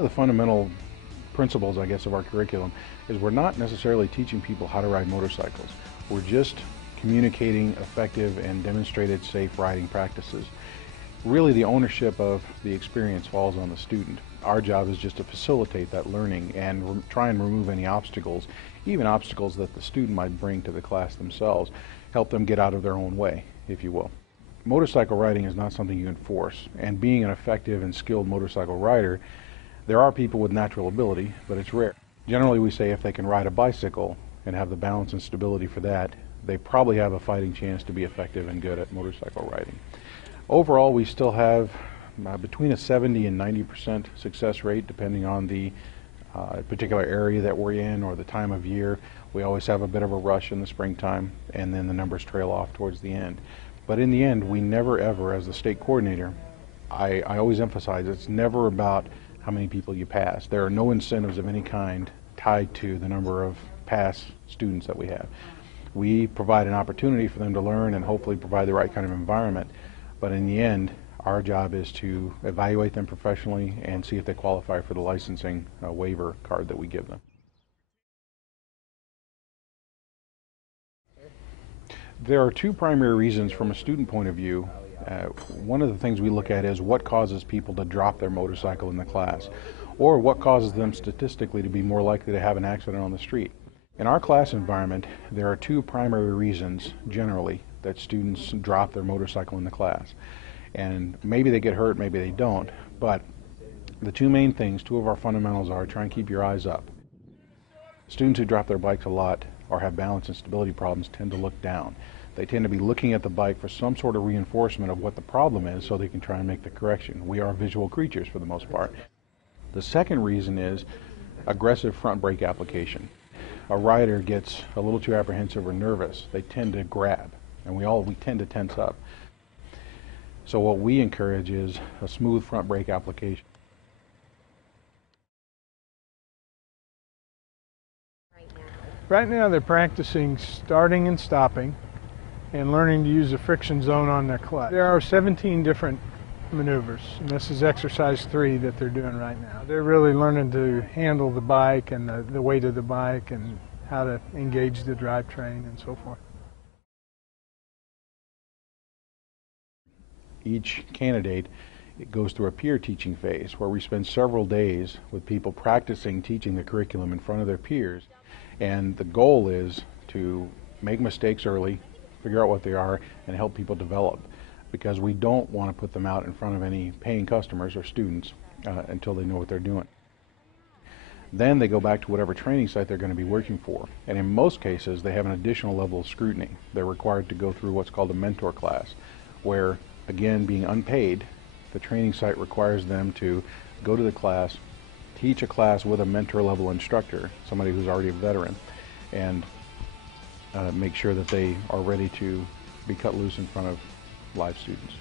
The fundamental principles, I guess, of our curriculum is we're not necessarily teaching people how to ride motorcycles. We're just communicating effective and demonstrated safe riding practices. Really, the ownership of the experience falls on the student. Our job is just to facilitate that learning and try and remove any obstacles, even obstacles that the student might bring to the class themselves, help them get out of their own way, if you will. Motorcycle riding is not something you enforce, and being an effective and skilled motorcycle rider, there are people with natural ability, but it's rare. Generally, we say if they can ride a bicycle and have the balance and stability for that, they probably have a fighting chance to be effective and good at motorcycle riding. Overall, we still have between a 70 and 90% success rate, depending on the particular area that we're in or the time of year. We always have a bit of a rush in the springtime, and then the numbers trail off towards the end. But in the end, we never ever, as the state coordinator, I always emphasize it's never about how many people you pass. There are no incentives of any kind tied to the number of pass students that we have. We provide an opportunity for them to learn and hopefully provide the right kind of environment. But in the end, our job is to evaluate them professionally and see if they qualify for the licensing waiver card that we give them. There are two primary reasons from a student point of view. One of the things we look at is what causes people to drop their motorcycle in the class, or what causes them statistically to be more likely to have an accident on the street. In our class environment, there are two primary reasons generally that students drop their motorcycle in the class. And maybe they get hurt, maybe they don't, but the two main things, two of our fundamentals are try and keep your eyes up. Students who drop their bikes a lot or have balance and stability problems tend to look down. They tend to be looking at the bike for some sort of reinforcement of what the problem is so they can try and make the correction. We are visual creatures for the most part. The second reason is aggressive front brake application. A rider gets a little too apprehensive or nervous. They tend to grab, and we tend to tense up. So what we encourage is a smooth front brake application. Right now they're practicing starting and stopping and learning to use the friction zone on their clutch. There are 17 different maneuvers, and this is exercise 3 that they're doing right now. They're really learning to handle the bike and the weight of the bike and how to engage the drivetrain and so forth. Each candidate goes through a peer teaching phase where we spend several days with people practicing teaching the curriculum in front of their peers. And the goal is to make mistakes early, figure out what they are, and help people develop, because we don't want to put them out in front of any paying customers or students until they know what they're doing. Then they go back to whatever training site they're going to be working for, and in most cases they have an additional level of scrutiny. They're required to go through what's called a mentor class, where, again, being unpaid, the training site requires them to go to the class, teach a class with a mentor level instructor, somebody who's already a veteran, and make sure that they are ready to be cut loose in front of live students.